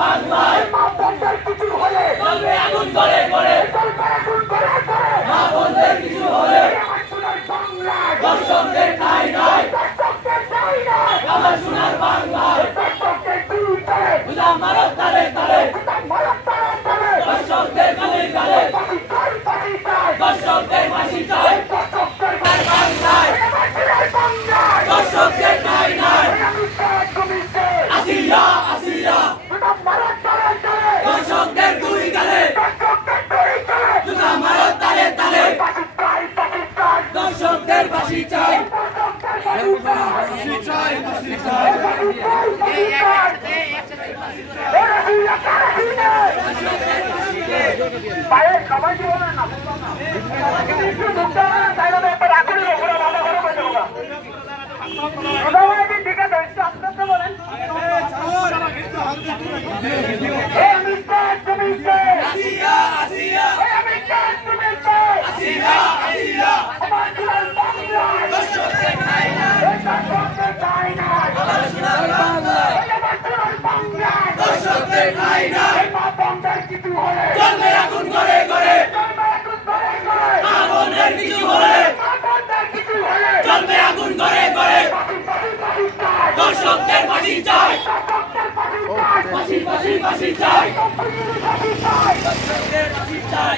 বাংলায় মা বোনদের কিছু হলে জ্বলবে আগুন করে করে জ্বলবে আগুন করে করে মা বোনদের কিছু হলে আমার সোনার বাংলায় দর্শকদের ঠাঁই নাই দর্শকদের ঠাঁই নাই আমার সোনার বাংলায় দর্শকদের বিরুদ্ধে উদাম মারক তালে তালে উদাম মারক তালে তালে দর্শকদের গালে গালে ফাঁসি চাই ফাঁসি চাই দর্শকদের ফাঁসি চাই দর্শকদের বাংলায় আমার সোনার বাংলায় দর্শকদের ঠাঁই নাই আসিয়া আসিয়া উদাম মারক তালে তালে দর্শকদের দুই গালে দর্শকদের দুই গালে উদাম মারক তালে তালে ফাঁসি চাই ফাঁসি চাই দর্শকদের ফাঁসি চাই ফাঁসি চাই ফাঁসি চাই এই একসাথে পায়ে সবাই কি বলেন না ঠিক আছে আস্তে বলেন আসিয়া আসিয়া আসিয়া আসিয়া দর্শকদের ঠাঁই নাই দর্শকদের ঠাঁই নাই আমার সোনার বাংলায় আমার সোনার বাংলায় দর্শকদের ঠাঁই নাই মা বোনদের কিছু হলে জ্বলবে আগুন করে করে জ্বলবে আগুন করে করে মা বোনদের কিছু হলে মা বোনদের কিছু হলে জ্বলবে আগুন করে করে দর্শকদের ফাঁসি চাই ফাঁসি ফাঁসি ফাঁসি চাই দর্শকদের ফাঁসি চাই